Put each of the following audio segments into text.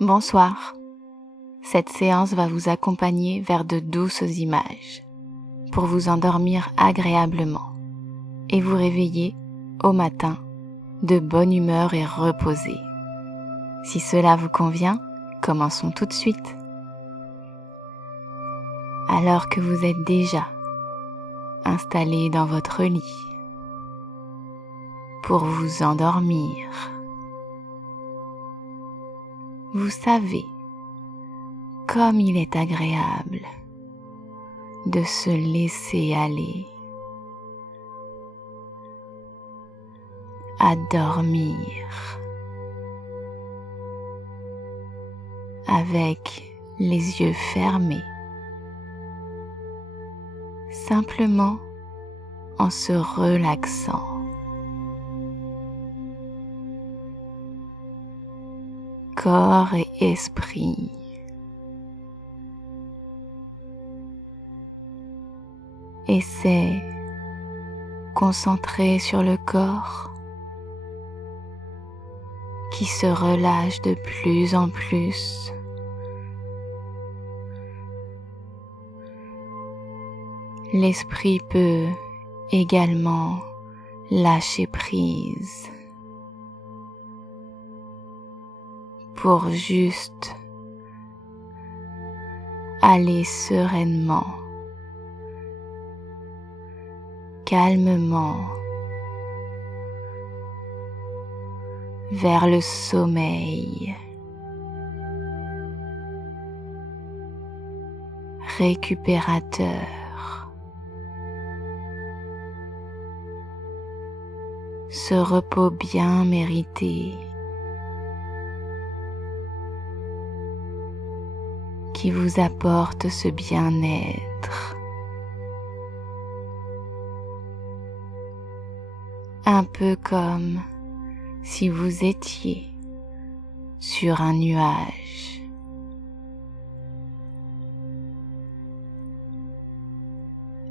Bonsoir. Cette séance va vous accompagner vers de douces images pour vous endormir agréablement et vous réveiller au matin de bonne humeur et reposé. Si cela vous convient, commençons tout de suite. Alors que vous êtes déjà installé dans votre lit pour vous endormir, vous savez comme il est agréable de se laisser aller à dormir avec les yeux fermés, simplement en se relaxant. Corps et esprit. Essaie, concentré sur le corps qui se relâche de plus en plus. L'esprit peut également lâcher prise pour juste aller sereinement, calmement vers le sommeil, récupérateur, ce repos bien mérité qui vous apporte ce bien-être. Un peu comme si vous étiez sur un nuage.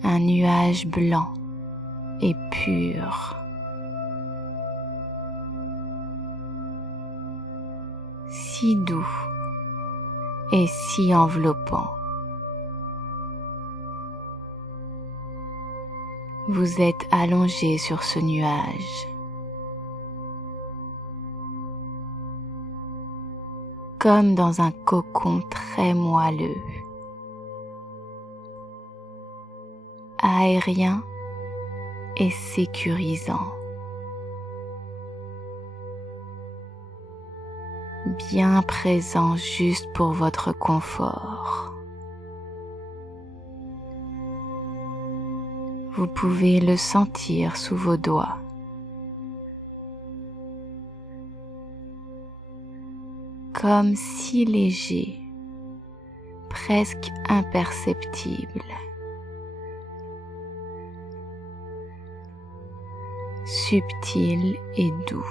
Un nuage blanc et pur. Si doux et si enveloppant. Vous êtes allongé sur ce nuage, comme dans un cocon très moelleux, aérien et sécurisant, bien présent juste pour votre confort. Vous pouvez le sentir sous vos doigts. Comme si léger, presque imperceptible. Subtil et doux.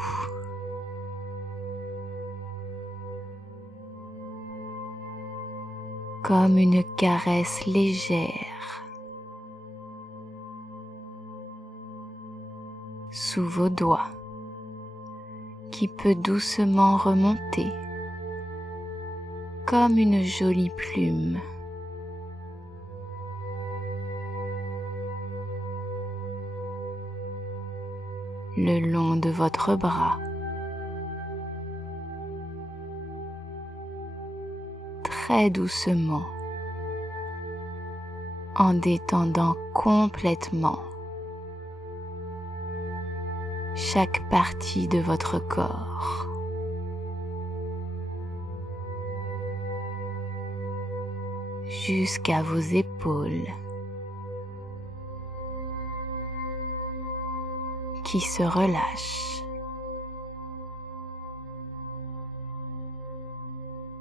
Comme une caresse légère sous vos doigts qui peut doucement remonter comme une jolie plume. Le long de votre bras, très doucement, en détendant complètement chaque partie de votre corps. Jusqu'à vos épaules qui se relâchent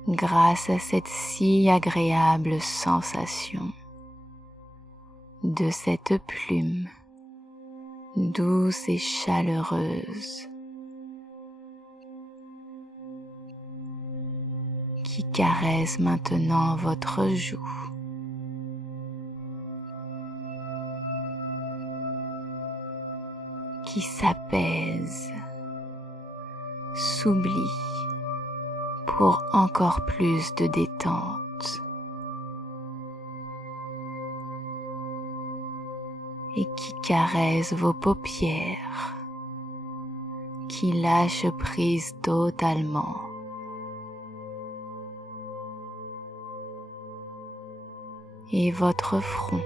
grâce à cette si agréable sensation de cette plume douce et chaleureuse qui caresse maintenant votre joue. Qui s'apaise, s'oublie pour encore plus de détente et qui caresse vos paupières, qui lâche prise totalement. Et votre front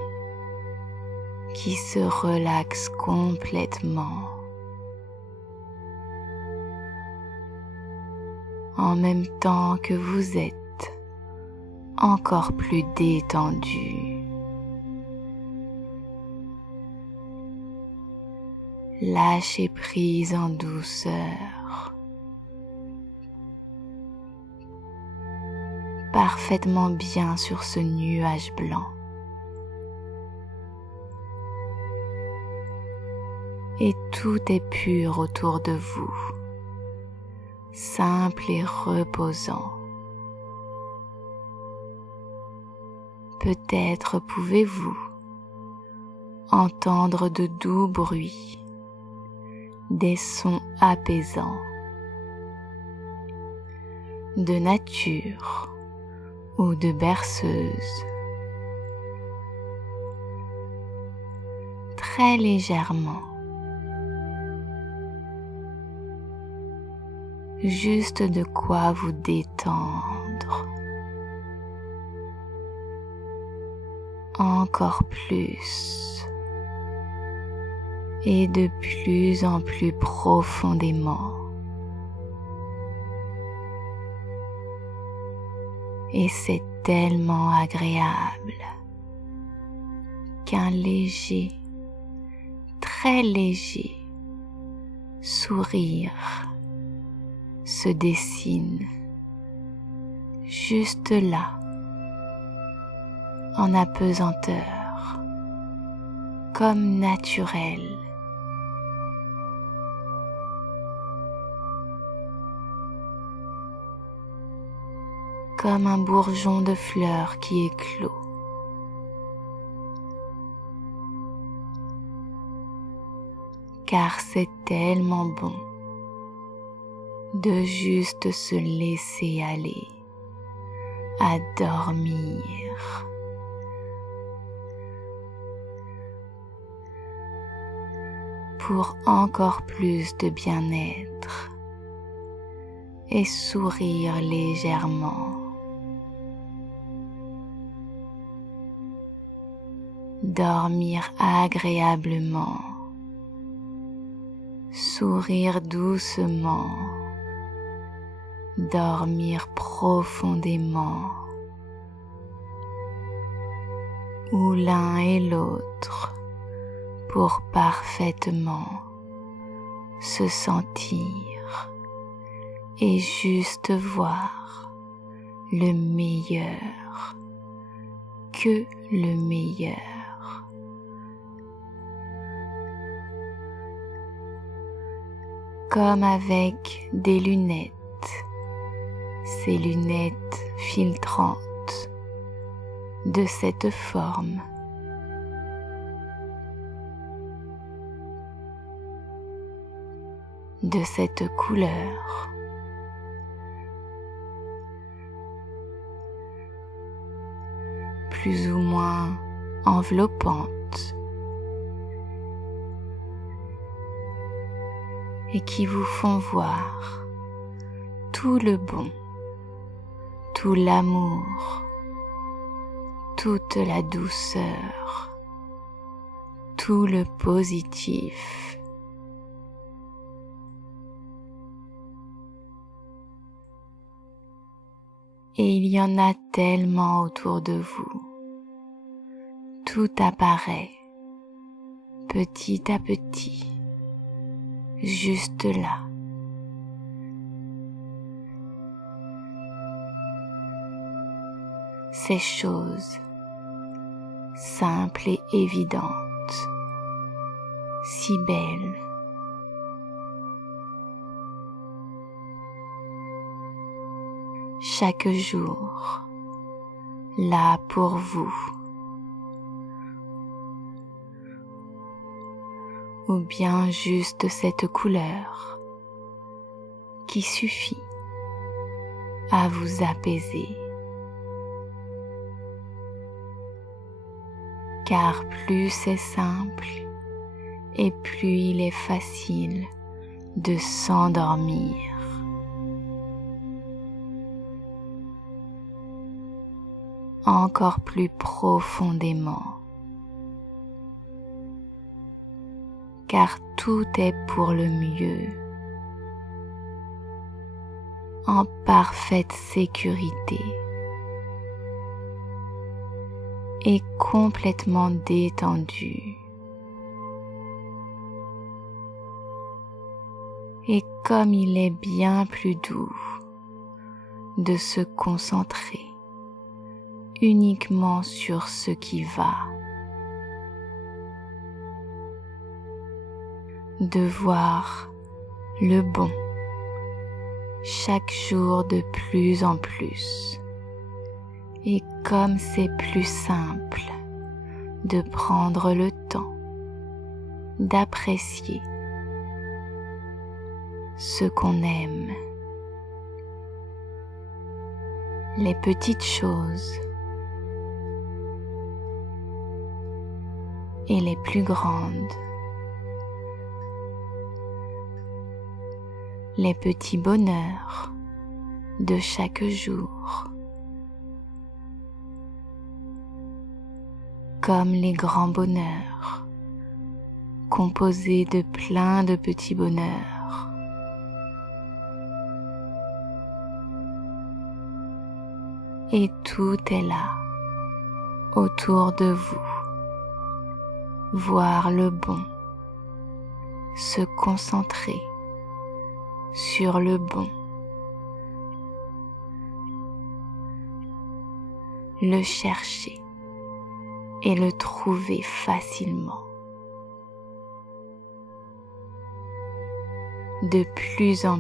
qui se relaxe complètement en même temps que vous êtes encore plus détendu. Lâchez prise en douceur, parfaitement bien sur ce nuage blanc. Et tout est pur autour de vous, simple et reposant. Peut-être pouvez-vous entendre de doux bruits, des sons apaisants, de nature ou de berceuse. Très légèrement, juste de quoi vous détendre. Encore plus et de plus en plus profondément. Et c'est tellement agréable qu'un léger, très léger sourire se dessine juste là, en apesanteur, comme naturel. Comme un bourgeon de fleurs qui éclot. Car c'est tellement bon de juste se laisser aller à dormir. Pour encore plus de bien-être et sourire légèrement. Dormir agréablement, sourire doucement, dormir profondément, ou l'un et l'autre pour parfaitement se sentir et juste voir le meilleur, que le meilleur. Comme avec des lunettes, ces lunettes filtrantes de cette forme. De cette couleur. Plus ou moins enveloppante. Et qui vous font voir tout le bon, tout l'amour, toute la douceur, tout le positif. Et il y en a tellement autour de vous. Tout apparaît, petit à petit. Juste là. Ces choses simples et évidentes, si belles. Chaque jour, là pour vous. Ou bien juste cette couleur qui suffit à vous apaiser. Car plus c'est simple et plus il est facile de s'endormir. Encore plus profondément. Car tout est pour le mieux. En parfaite sécurité. Et complètement détendu. Et comme il est bien plus doux de se concentrer uniquement sur ce qui va, de voir le bon chaque jour de plus en plus. Et comme c'est plus simple de prendre le temps d'apprécier ce qu'on aime, les petites choses et les plus grandes, les petits bonheurs de chaque jour, comme les grands bonheurs, composés de plein de petits bonheurs. Et tout est là, autour de vous. Voir le bon, se concentrer sur le bon, le chercher et le trouver facilement. De plus en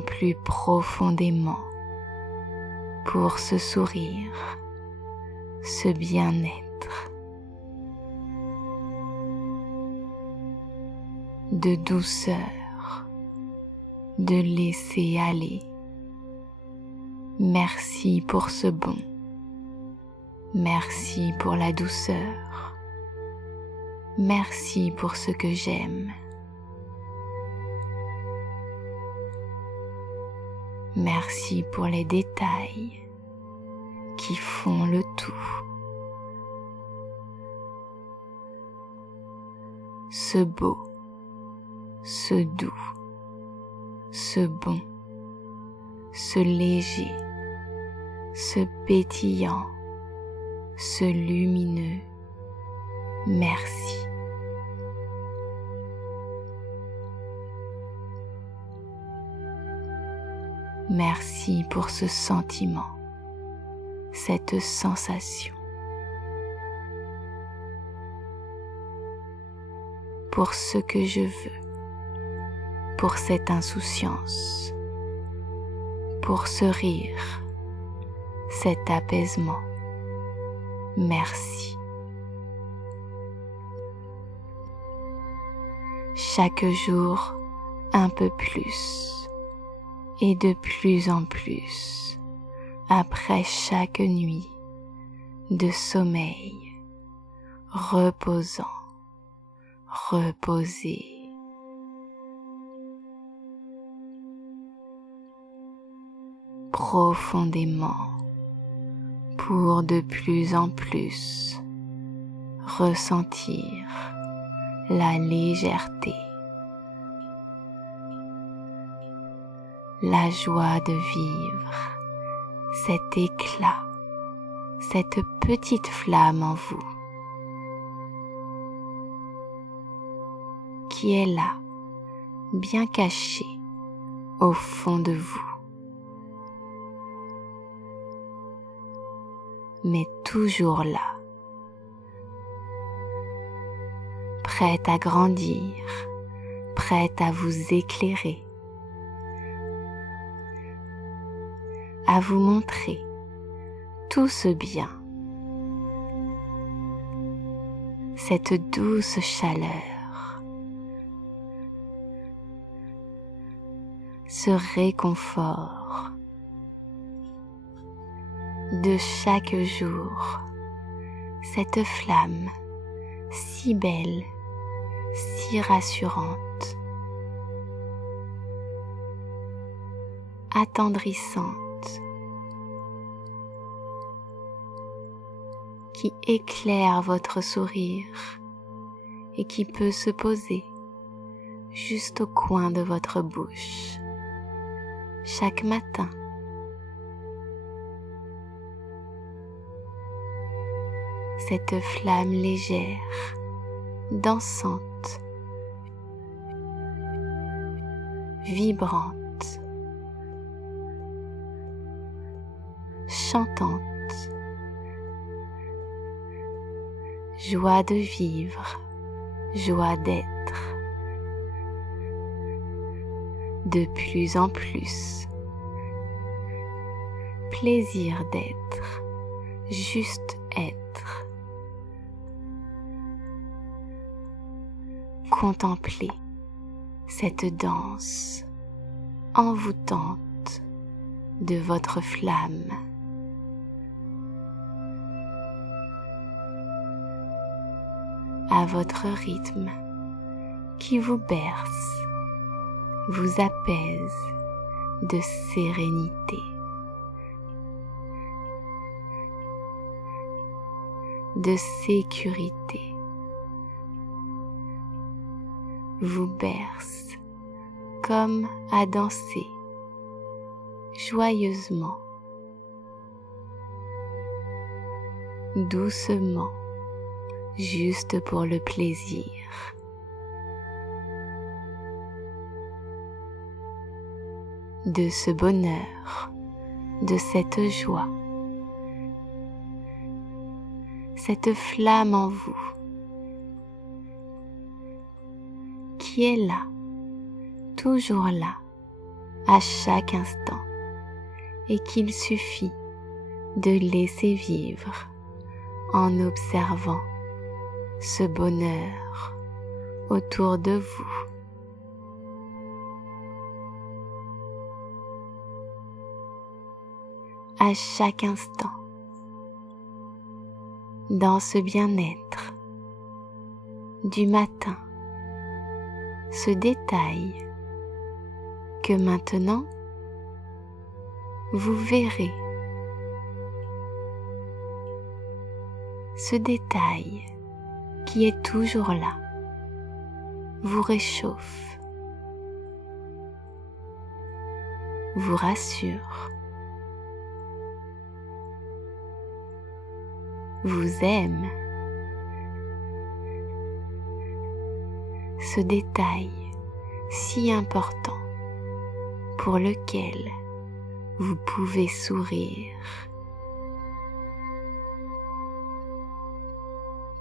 plus profondément, pour ce sourire, ce bien-être, de douceur, de laisser aller. Merci pour ce bon. Merci pour la douceur. Merci pour ce que j'aime. Merci pour les détails qui font le tout. Ce beau, ce doux, ce bon, ce léger, ce pétillant, ce lumineux. Merci. Merci pour ce sentiment, cette sensation. Pour ce que je veux, pour cette insouciance, pour ce rire, cet apaisement. Merci. Chaque jour, un peu plus. Et de plus en plus, après chaque nuit de sommeil, reposant, reposé. Profondément, pour de plus en plus ressentir la légèreté, la joie de vivre, cet éclat, cette petite flamme en vous qui est là, bien cachée au fond de vous, mais toujours là, prête à grandir, prête à vous éclairer, à vous montrer tout ce bien, cette douce chaleur, ce réconfort de chaque jour, cette flamme si belle, si rassurante, attendrissante, qui éclaire votre sourire et qui peut se poser juste au coin de votre bouche chaque matin. Cette flamme légère, dansante, vibrante, chantante, joie de vivre, joie d'être, de plus en plus, plaisir d'être, juste être. Contemplez cette danse envoûtante de votre flamme. À votre rythme qui vous berce, vous apaise de sérénité, de sécurité, vous berce comme à danser joyeusement, doucement, juste pour le plaisir. De ce bonheur, de cette joie, cette flamme en vous qui est là, toujours là, à chaque instant, et qu'il suffit de laisser vivre en observant ce bonheur autour de vous. À chaque instant, dans ce bien-être du matin, ce détail que maintenant vous verrez, ce détail qui est toujours là, vous réchauffe, vous rassure, vous aime. Ce détail si important pour lequel vous pouvez sourire,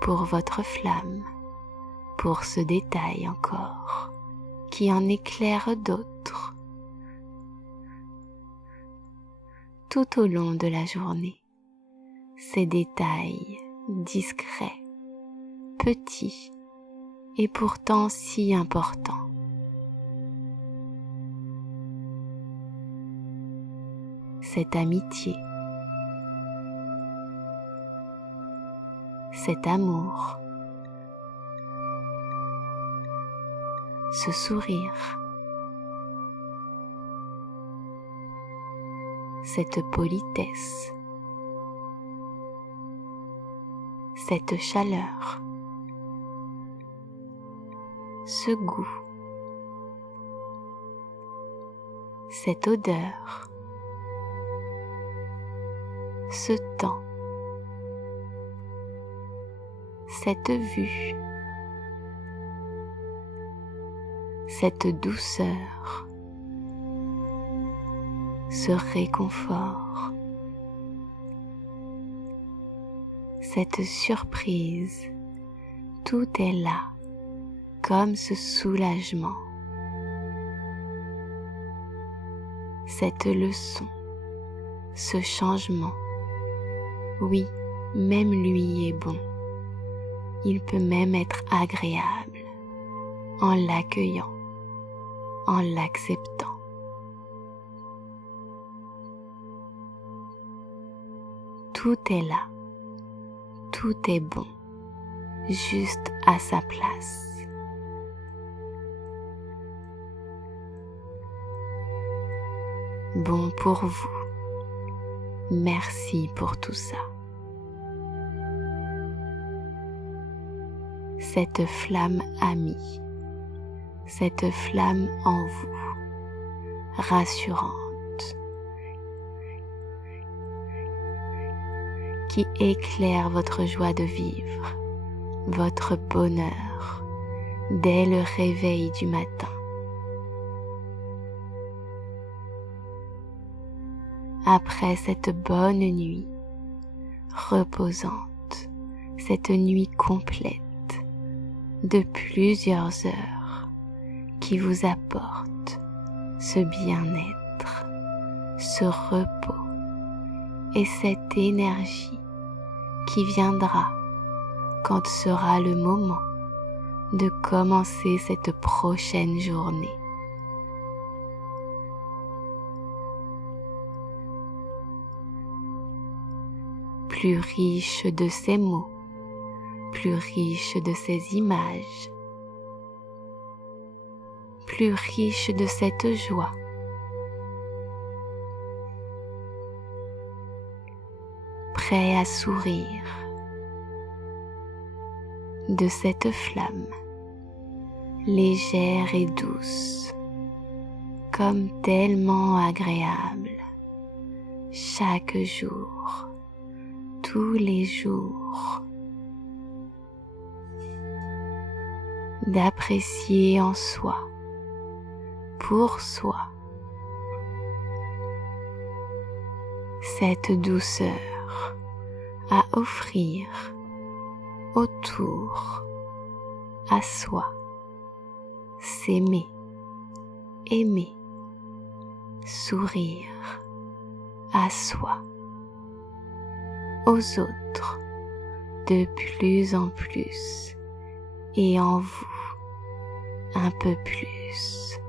pour votre flamme, pour ce détail encore qui en éclaire d'autres tout au long de la journée. Ces détails discrets, petits et pourtant si importants. Cette amitié, cet amour, ce sourire, cette politesse, cette chaleur, ce goût, cette odeur, ce temps, cette vue, cette douceur, ce réconfort, cette surprise, tout est là comme ce soulagement, cette leçon, ce changement. Oui, même lui est bon. Il peut même être agréable en l'accueillant, en l'acceptant. tout est là, tout est bon, juste à sa place. Bon pour vous. Merci pour tout ça. Cette flamme amie, cette flamme en vous, rassurante, qui éclaire votre joie de vivre, votre bonheur, dès le réveil du matin. Après cette bonne nuit, reposante, cette nuit complète de plusieurs heures qui vous apporte ce bien-être, ce repos et cette énergie qui viendra quand sera le moment de commencer cette prochaine journée. Plus riche de ces mots, plus riche de ces images, plus riche de cette joie. Prêt à sourire de cette flamme, légère et douce, comme tellement agréable, chaque jour, tous les jours, d'apprécier en soi, pour soi, cette douceur à offrir autour, à soi, s'aimer, aimer, sourire à soi, aux autres de plus en plus et en vous un peu plus.